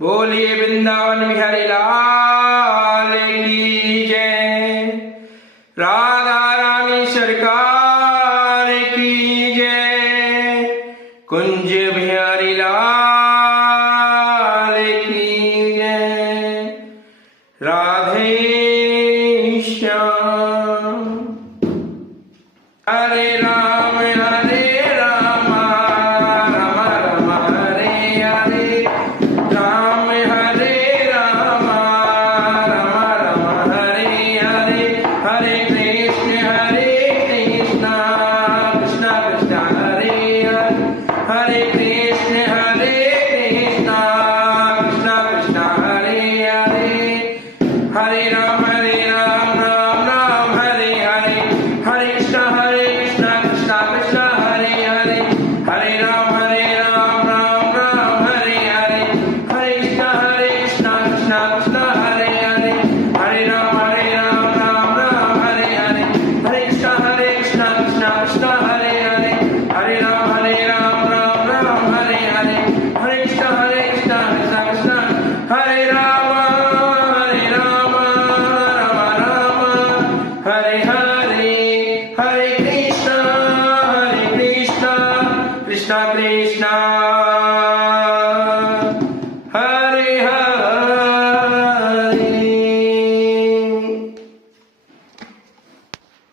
बोलिए वृंदावन बिहारी लाल की जय। राधा रानी सरकार की जय। कुंज बिहारी लाल की जय। राधे श्याम। हरे राम राम राम हरे हरे, राम हरे राम हरे हरे, हरे कृष्ण कृष्ण कृष्ण हरे हरे, हरे कृष्ण कृष्ण कृष्ण हरे हरे, हरे राम राम राम हरे हरे, हरे कृष्ण कृष्ण कृष्ण हरे हरे, हरे राम राम राम हरे हरे, हरे कृष्ण कृष्ण कृष्ण हरे हरे, हरे राम राम हरे हरे, हरे कृष्ण कृष्ण कृष्ण हरे हरे, हरे राम राम हरे हरे, हरे कृष्ण कृष्ण कृष्ण हरे राम राम राम हरे हरे, हरे कृष्ण कृष्ण कृष्ण